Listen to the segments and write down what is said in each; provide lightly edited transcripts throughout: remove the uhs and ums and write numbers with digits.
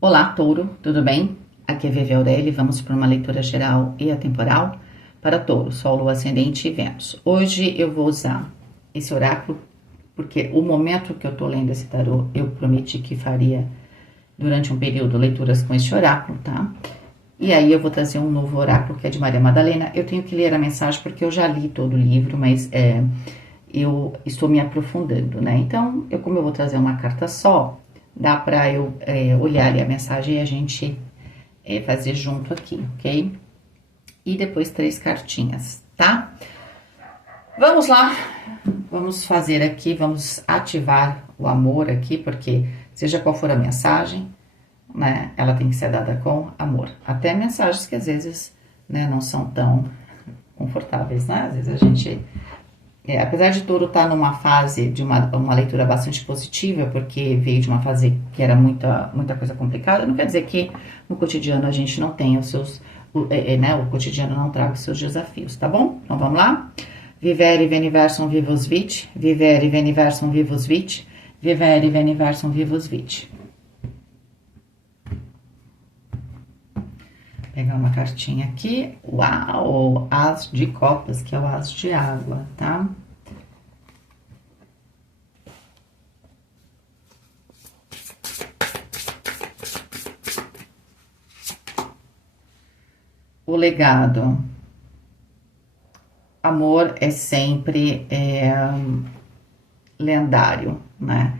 Olá, Touro, tudo bem? Aqui é Vivi Aureli, vamos para uma leitura geral e atemporal para Touro, Sol, Lua, Ascendente e Vênus. Hoje eu vou usar esse oráculo porque o momento que eu tô lendo esse tarô, eu prometi que faria durante um período leituras com esse oráculo, tá? E aí eu vou trazer um novo oráculo que é de Maria Madalena. Eu tenho que ler a mensagem porque eu já li todo o livro, mas eu estou me aprofundando, né? Então, como eu vou trazer uma carta só, dá para eu olhar ali a mensagem e a gente fazer junto aqui, ok? E depois 3 cartinhas, tá? Vamos lá, vamos fazer aqui, vamos ativar o amor aqui, porque seja qual for a mensagem, né, ela tem que ser dada com amor. Até mensagens que às vezes, né, não são tão confortáveis, né? Às vezes a gente apesar de Touro estar numa fase de uma leitura bastante positiva, porque veio de uma fase que era muita coisa complicada, não quer dizer que no cotidiano a gente não tenha os seus, né, o cotidiano não traga os seus desafios, tá bom? Então vamos lá? Vivere veniversum vivos vit, vivere veniversum vivos vit, vivere veniversum vivos vit. Pegar uma cartinha aqui, uau, As de Copas, que é o As de Água, tá? O legado. Amor é sempre lendário, né?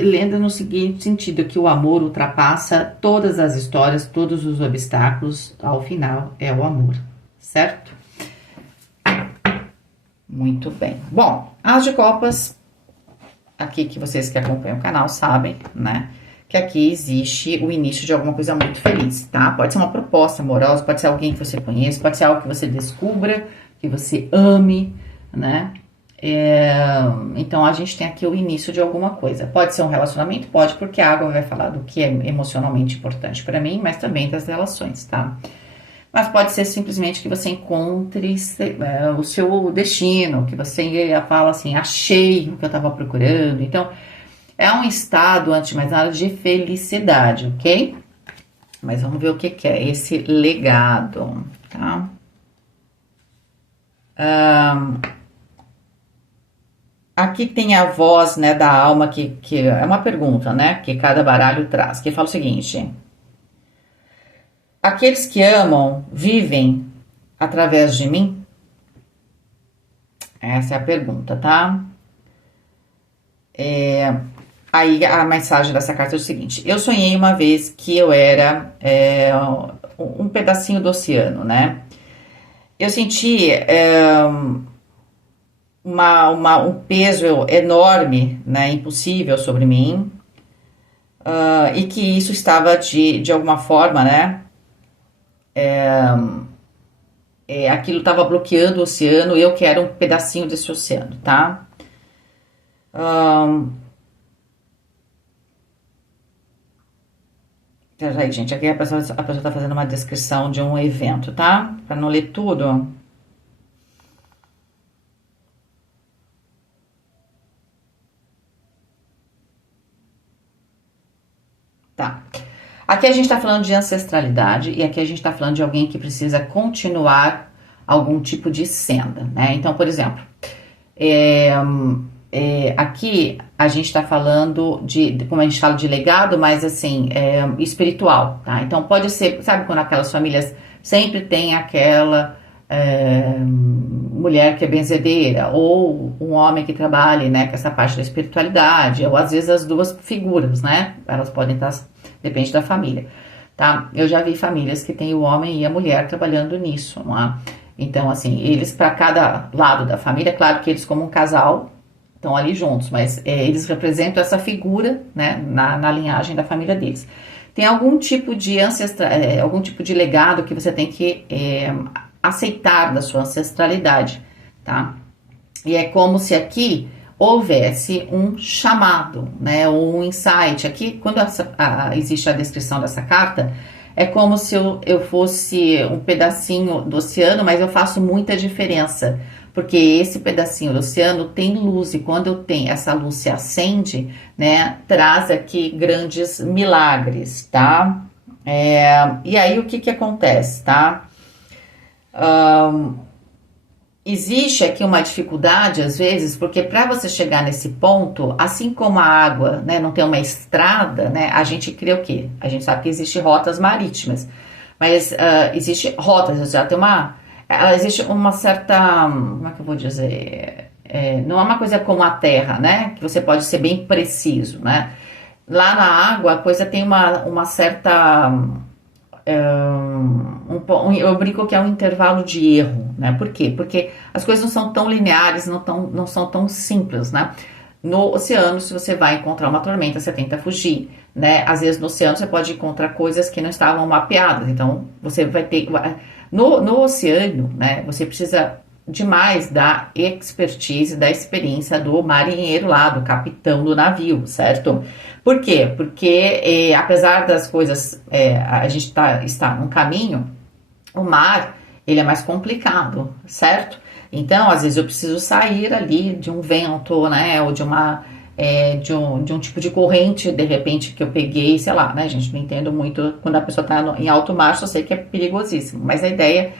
Lenda no seguinte sentido, que o amor ultrapassa todas as histórias, todos os obstáculos, ao final é o amor, certo? Muito bem. Bom, As de Copas, aqui que vocês que acompanham o canal sabem, né? Que aqui existe o início de alguma coisa muito feliz, tá? Pode ser uma proposta amorosa, pode ser alguém que você conheça, pode ser algo que você descubra, que você ame, né? Então a gente tem aqui o início de alguma coisa. Pode ser um relacionamento? Pode, porque a água vai falar do que é emocionalmente importante para mim, mas também das relações, tá? Mas pode ser simplesmente que você encontre o seu destino, que você fala assim, achei o que eu estava procurando. Então, é um estado, antes de mais nada, de felicidade, ok? Mas vamos ver o que é esse legado, tá? Aqui tem a voz, né, da alma, que é uma pergunta, né, que cada baralho traz, que fala o seguinte: aqueles que amam vivem através de mim? Essa é a pergunta, tá? Aí a mensagem dessa carta é o seguinte: eu sonhei uma vez que eu era um pedacinho do oceano, né? Eu senti um peso enorme, né, impossível sobre mim, e que isso estava de alguma forma, né, aquilo estava bloqueando o oceano, eu que era um pedacinho desse oceano, tá? Peraí, gente, aqui a pessoa tá fazendo uma descrição de um evento, tá? Para não ler tudo. Tá. Aqui a gente está falando de ancestralidade e aqui a gente está falando de alguém que precisa continuar algum tipo de senda, né? Então, por exemplo, aqui a gente está falando como a gente fala de legado, mas assim, espiritual, tá? Então pode ser, sabe quando aquelas famílias sempre tem aquela mulher que é benzedeira, ou um homem que trabalhe, né, com essa parte da espiritualidade, ou às vezes as duas figuras, né? Elas podem estar, depende da família, tá? Eu já vi famílias que tem o homem e a mulher trabalhando nisso, não é? Então, assim, eles para cada lado da família, claro que eles como um casal estão ali juntos, mas eles representam essa figura, né, na linhagem da família deles. Tem algum tipo de algum tipo de legado que você tem que aceitar da sua ancestralidade, tá? E é como se aqui houvesse um chamado, né, ou um insight. Aqui, quando existe a descrição dessa carta, é como se eu fosse um pedacinho do oceano, mas eu faço muita diferença, porque esse pedacinho do oceano tem luz e quando tem essa luz se acende, né, traz aqui grandes milagres, tá? E aí o que que acontece, tá? Existe aqui uma dificuldade às vezes, porque para você chegar nesse ponto, assim como a água, né, não tem uma estrada, né, a gente crê o quê? A gente sabe que existe rotas marítimas, mas existe rotas, já tem existe uma certa, como é que eu vou dizer? Não é uma coisa como a terra, né, que você pode ser bem preciso, né? Lá na água a coisa tem uma certa eu brinco que é um intervalo de erro, né? Por quê? Porque as coisas não são tão lineares, não são tão simples, né? No oceano, se você vai encontrar uma tormenta, você tenta fugir, né? Às vezes no oceano você pode encontrar coisas que não estavam mapeadas, então você vai ter... No oceano, né? Você precisa demais da expertise, da experiência do marinheiro lá, do capitão do navio, certo? Por quê? Porque apesar das coisas, a gente está num caminho, o mar, ele é mais complicado, certo? Então, às vezes eu preciso sair ali de um vento, né, ou de um tipo de corrente, de repente, que eu peguei, sei lá, né, gente, não entendo muito, quando a pessoa está em alto mar, só sei que é perigosíssimo, mas a ideia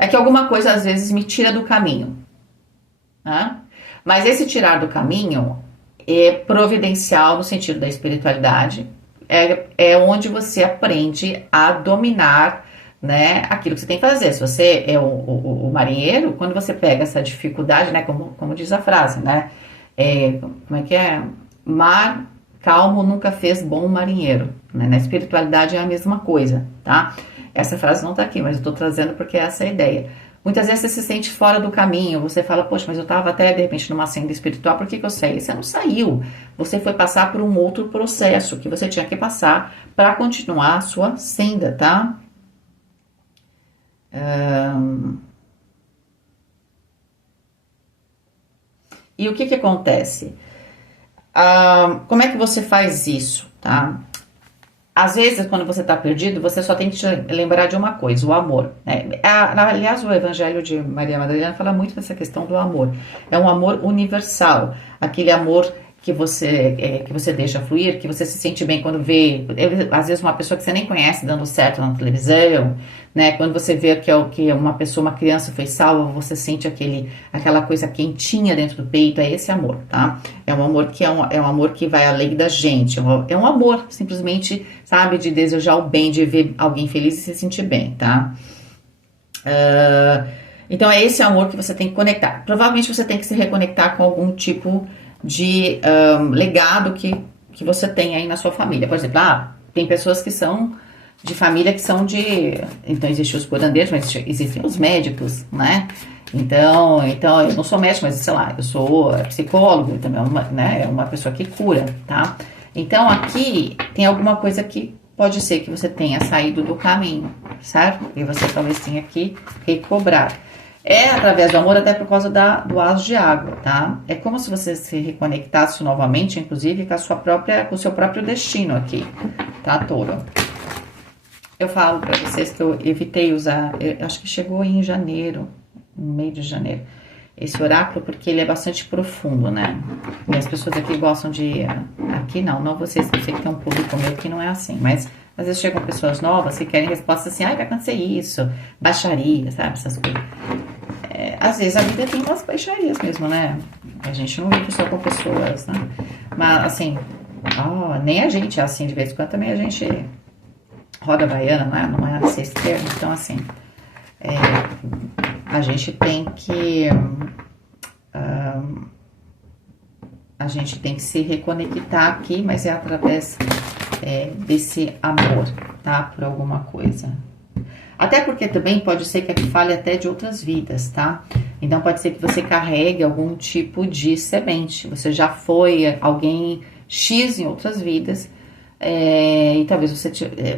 é que alguma coisa, às vezes, me tira do caminho, né? Mas esse tirar do caminho é providencial no sentido da espiritualidade, é onde você aprende a dominar, né, aquilo que você tem que fazer. Se você é o marinheiro, quando você pega essa dificuldade, né, como diz a frase, né, como é que é? Mar calmo nunca fez bom marinheiro, né? Na espiritualidade é a mesma coisa, tá? Essa frase não tá aqui, mas eu tô trazendo porque é essa a ideia. Muitas vezes você se sente fora do caminho, você fala, poxa, mas eu estava até de repente numa senda espiritual, por que que eu saí? Você não saiu, você foi passar por um outro processo que você tinha que passar para continuar a sua senda, tá? E o que que acontece? Como é que você faz isso, tá? Às vezes, quando você está perdido, você só tem que te lembrar de uma coisa, o amor, né? Aliás, o Evangelho de Maria Madalena fala muito dessa questão do amor. É um amor universal, aquele amor que você deixa fluir, que você se sente bem quando vê, às vezes uma pessoa que você nem conhece dando certo na televisão, né? Quando você vê que uma pessoa, uma criança foi salva, você sente aquela coisa quentinha dentro do peito, é esse amor, tá? É um amor que é um amor que vai além da gente, é um amor simplesmente, sabe, de desejar o bem, de ver alguém feliz e se sentir bem, tá? Então é esse amor que você tem que conectar. Provavelmente você tem que se reconectar com algum tipo de legado que você tem aí na sua família. Por exemplo, tem pessoas que são de família que são de... Então, existem os curandeiros, mas existem os médicos, né? Então eu não sou médico, mas sei lá, eu sou psicólogo, também é uma pessoa que cura, tá? Então, aqui tem alguma coisa que pode ser que você tenha saído do caminho, certo? E você talvez tenha que recobrar. É através do amor, até por causa do as de água, tá? É como se você se reconectasse novamente, inclusive, com o seu próprio destino aqui, tá, Touro? Eu falo pra vocês que eu evitei usar, eu acho que chegou em janeiro, no meio de janeiro, esse oráculo, porque ele é bastante profundo, né? E as pessoas aqui gostam de... Aqui não vocês, eu sei que tem um público meu que não é assim, mas às vezes chegam pessoas novas que querem respostas assim, vai acontecer isso, baixaria, sabe, essas coisas. Às vezes a vida tem umas baixarias mesmo, né? A gente não vive só com pessoas, né? Mas, assim, nem a gente é assim, de vez em quando também a gente roda baiana, não é ser externo. Então, assim, a gente tem que... a gente tem que se reconectar aqui, mas é através desse amor, tá? Por alguma coisa. Até porque também pode ser que aqui fale até de outras vidas, tá? Então pode ser que você carregue algum tipo de semente. Você já foi alguém X em outras vidas, e talvez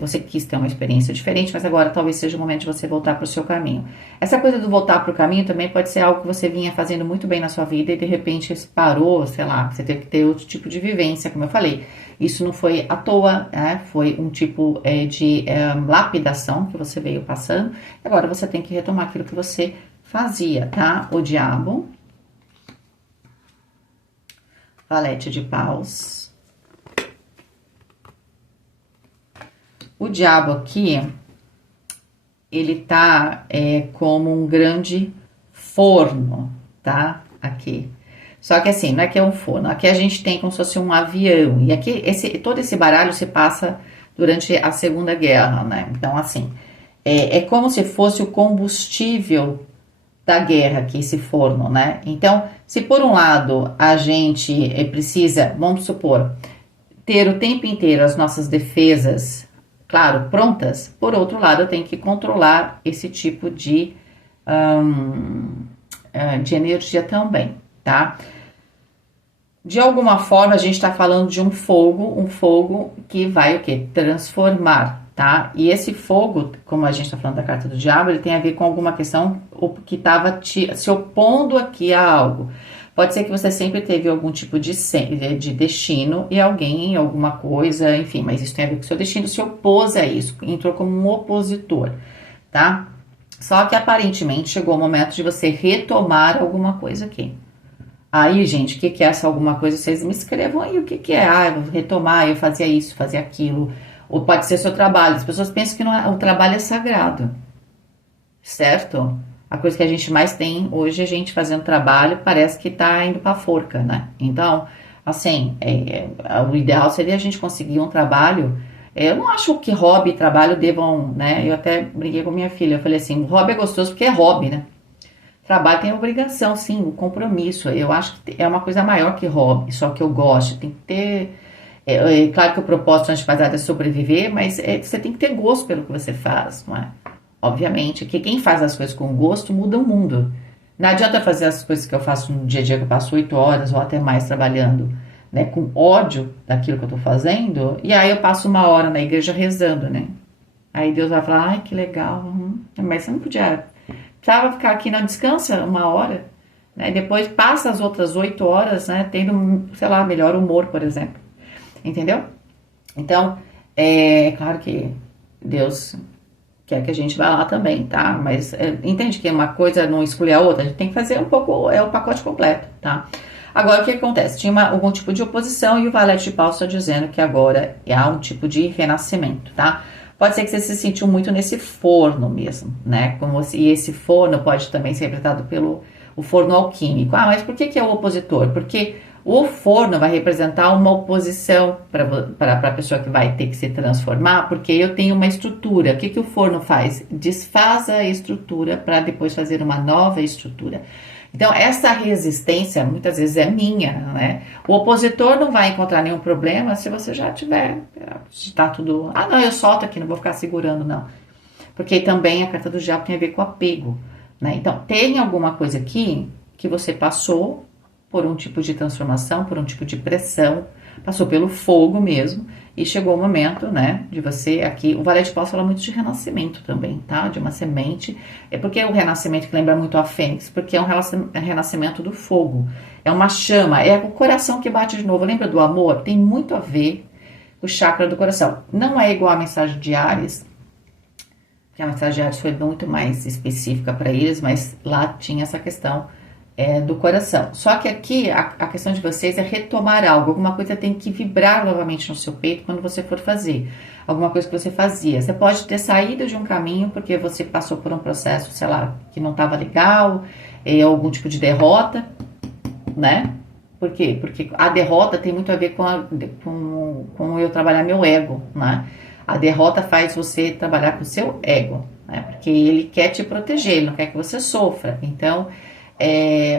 você quis ter uma experiência diferente, mas agora talvez seja o momento de você voltar para o seu caminho. Essa coisa do voltar para o caminho também pode ser algo que você vinha fazendo muito bem na sua vida e de repente parou, sei lá, você teve que ter outro tipo de vivência, como eu falei. Isso não foi à toa, foi um tipo de lapidação que você veio passando, e agora você tem que retomar aquilo que você fazia, tá? O diabo, valete de paus. O diabo aqui, ele tá como um grande forno, tá? Aqui. Só que assim, não é que é um forno, aqui a gente tem como se fosse um avião. E aqui, todo esse baralho se passa durante a Segunda Guerra, né? Então, assim, é como se fosse o combustível da guerra aqui, esse forno, né? Então, se por um lado a gente precisa, vamos supor, ter o tempo inteiro as nossas defesas, claro, prontas, por outro lado, eu tenho que controlar esse tipo de energia também, tá? De alguma forma, a gente está falando de um fogo que vai o quê? Transformar, tá? E esse fogo, como a gente está falando da carta do diabo, ele tem a ver com alguma questão que estava se opondo aqui a algo. Pode ser que você sempre teve algum tipo de destino e alguém, alguma coisa, enfim, mas isso tem a ver com o seu destino, se opôs a isso, entrou como um opositor, tá? Só que aparentemente chegou o momento de você retomar alguma coisa aqui. Aí, gente, o que é essa alguma coisa? Vocês me escrevam aí o que é. Ah, eu vou retomar, eu fazia isso, fazia aquilo. Ou pode ser seu trabalho. As pessoas pensam que o trabalho é sagrado, certo? A coisa que a gente mais tem hoje, a gente fazendo trabalho, parece que tá indo pra forca, né? Então, assim, o ideal seria a gente conseguir um trabalho. Eu não acho que hobby e trabalho devam, né? Eu até brinquei com minha filha, eu falei assim, o hobby é gostoso porque é hobby, né? Trabalho tem obrigação, sim, o compromisso. Eu acho que é uma coisa maior que hobby, só que eu gosto. Tem que ter. Claro que o propósito antes de fazer é sobreviver, mas você tem que ter gosto pelo que você faz, não é? Obviamente, que quem faz as coisas com gosto muda o mundo. Não adianta fazer as coisas que eu faço no dia a dia, que eu passo 8 horas ou até mais trabalhando, né, com ódio daquilo que eu tô fazendo, e aí eu passo 1 hora na igreja rezando, né? Aí Deus vai falar, ai, que legal, mas você não podia. Precisava ficar aqui na descansa 1 hora, né? Depois passa as outras 8 horas, né? Tendo, sei lá, melhor humor, por exemplo. Entendeu? Então, claro que Deus quer que a gente vá lá também, tá? Mas entende que uma coisa não exclui a outra, a gente tem que fazer um pouco, o pacote completo, tá? Agora, o que acontece? Tinha algum tipo de oposição e o valete de paus está dizendo que agora há um tipo de renascimento, tá? Pode ser que você se sentiu muito nesse forno mesmo, né? E esse forno pode também ser representado pelo o forno alquímico. Ah, mas por que é o opositor? Porque o forno vai representar uma oposição para a pessoa que vai ter que se transformar, porque eu tenho uma estrutura. O que o forno faz? Desfaz a estrutura para depois fazer uma nova estrutura. Então, essa resistência muitas vezes é minha, né? O opositor não vai encontrar nenhum problema se você já tiver, está tudo... Ah, não, eu solto aqui, não vou ficar segurando, não. Porque também a carta do diabo tem a ver com apego, né? Então, tem alguma coisa aqui que você passou por um tipo de transformação, por um tipo de pressão, passou pelo fogo mesmo, e chegou o momento, né, de você aqui, o valete de paus fala muito de renascimento também, tá, de uma semente, porque é o renascimento que lembra muito a fênix, porque é um renascimento do fogo, é uma chama, é o coração que bate de novo, lembra do amor? Tem muito a ver com o chakra do coração, não é igual a mensagem de Áries, porque a mensagem de Áries foi muito mais específica para eles, mas lá tinha essa questão do coração. Só que aqui a questão de vocês é retomar algo, alguma coisa tem que vibrar novamente no seu peito quando você for fazer, alguma coisa que você fazia. Você pode ter saído de um caminho porque você passou por um processo, sei lá, que não estava legal, algum tipo de derrota, né? Por quê? Porque a derrota tem muito a ver com eu trabalhar meu ego, né? A derrota faz você trabalhar com o seu ego, né? Porque ele quer te proteger, ele não quer que você sofra. Então,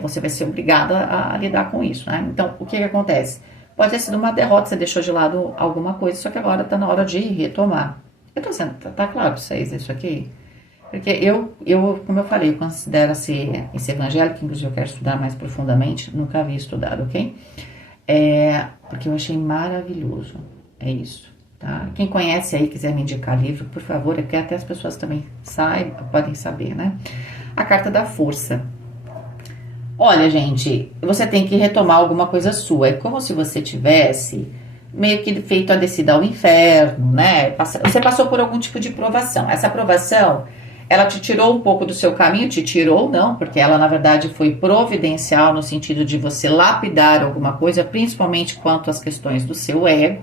você vai ser obrigada a lidar com isso, né? Então, o que acontece? Pode ter sido uma derrota, você deixou de lado alguma coisa, só que agora tá na hora de retomar. Eu tô sendo, tá claro pra vocês isso aqui? Porque como eu falei, eu considero esse evangelho, que inclusive eu quero estudar mais profundamente, nunca havia estudado, ok? Porque eu achei maravilhoso, é isso, tá? Quem conhece aí, quiser me indicar livro, por favor, é que até as pessoas também podem saber, né? A carta da força. Olha, gente, você tem que retomar alguma coisa sua. É como se você tivesse meio que feito a descida ao inferno, né? Você passou por algum tipo de provação. Essa provação, Ela te tirou um pouco do seu caminho, te tirou não, porque ela na verdade foi providencial no sentido de você lapidar alguma coisa, principalmente quanto às questões do seu ego,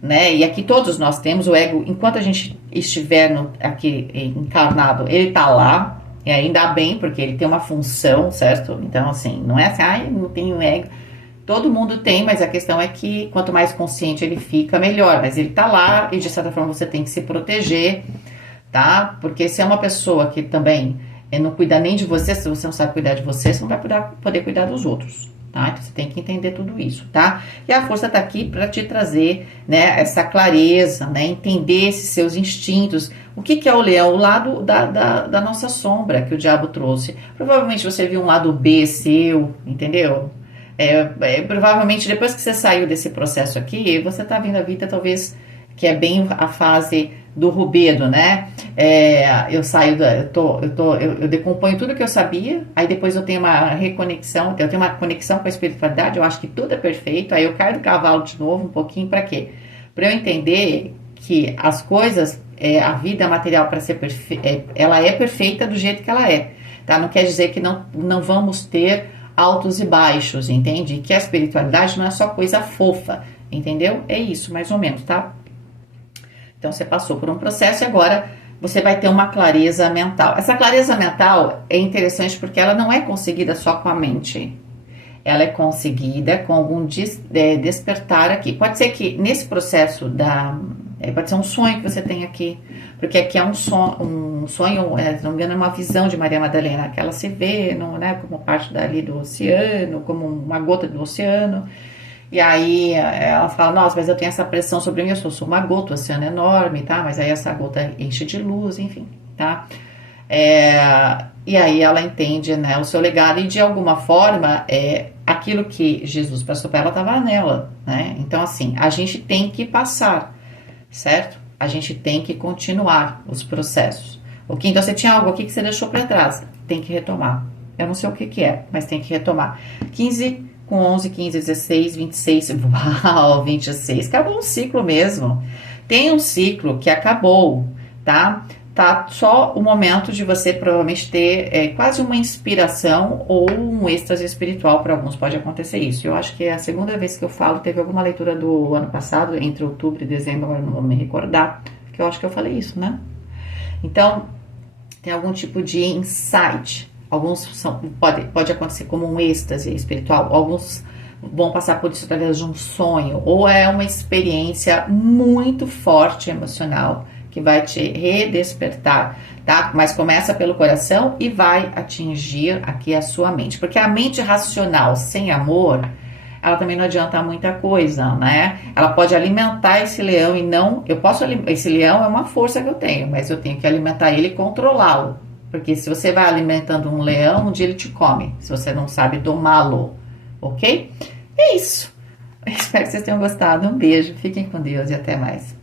né? E aqui todos nós temos o ego, enquanto a gente estiver aqui encarnado, ele tá lá, e ainda bem, porque ele tem uma função, certo? Então, assim, não é assim, ai, não tenho ego. Todo mundo tem, mas a questão é que quanto mais consciente ele fica, melhor. Mas ele tá lá e de certa forma você tem que se proteger, tá? Porque se é uma pessoa que também não cuida nem de você, se você não sabe cuidar de você, você não vai poder cuidar dos outros, tá? Então você tem que entender tudo isso, tá? E a força tá aqui para te trazer, né, essa clareza, né? Entender esses seus instintos. O que é o leão? O lado da nossa sombra que o diabo trouxe. Provavelmente você viu um lado B seu, entendeu? Provavelmente depois que você saiu desse processo aqui, você tá vendo a vida talvez que é bem a fase do rubedo, né? Eu saio eu decomponho tudo que eu sabia, aí depois eu tenho uma reconexão, eu tenho uma conexão com a espiritualidade, eu acho que tudo é perfeito, aí eu caio do cavalo de novo um pouquinho, para quê? Para eu entender que as coisas, a vida material para ser perfeita, ela é perfeita do jeito que ela é, tá? Não quer dizer que não vamos ter altos e baixos, entende? Que a espiritualidade não é só coisa fofa, entendeu? É isso, mais ou menos, tá? Então você passou por um processo e agora você vai ter uma clareza mental. Essa clareza mental é interessante porque ela não é conseguida só com a mente. Ela é conseguida com algum despertar aqui. Pode ser que nesse processo pode ser um sonho que você tem aqui, porque aqui é um sonho, se não me engano, é uma visão de Maria Madalena, que ela se vê né, como parte dali do oceano, como uma gota do oceano. E aí ela fala, nossa, mas eu tenho essa pressão sobre mim, eu sou uma gota, o oceano é enorme, tá? Mas aí essa gota enche de luz, enfim, tá? E aí ela entende, né, o seu legado e de alguma forma aquilo que Jesus passou para ela estava nela, né? Então assim, a gente tem que passar, certo? A gente tem que continuar os processos. Ok? Então você tinha algo aqui que você deixou para trás, tem que retomar. Eu não sei o que é, mas tem que retomar. 15 com 11, 15, 16, 26, uau, 26, acabou um ciclo mesmo. Tem um ciclo que acabou, tá? Tá só o momento de você provavelmente ter quase uma inspiração ou um êxtase espiritual, para alguns pode acontecer isso. Eu acho que é a segunda vez que eu falo, teve alguma leitura do ano passado, entre outubro e dezembro, agora não vou me recordar, que eu acho que eu falei isso, né? Então, tem algum tipo de insight. Alguns pode acontecer como um êxtase espiritual, alguns vão passar por isso através de um sonho, ou é uma experiência muito forte emocional que vai te redespertar, tá? Mas começa pelo coração e vai atingir aqui a sua mente, porque a mente racional sem amor, ela também não adianta muita coisa, né? Ela pode alimentar esse leão e não, esse leão é uma força que eu tenho, mas eu tenho que alimentar ele e controlá-lo. Porque se você vai alimentando um leão, um dia ele te come, se você não sabe domá-lo, ok? É isso. Eu espero que vocês tenham gostado. Um beijo, fiquem com Deus e até mais.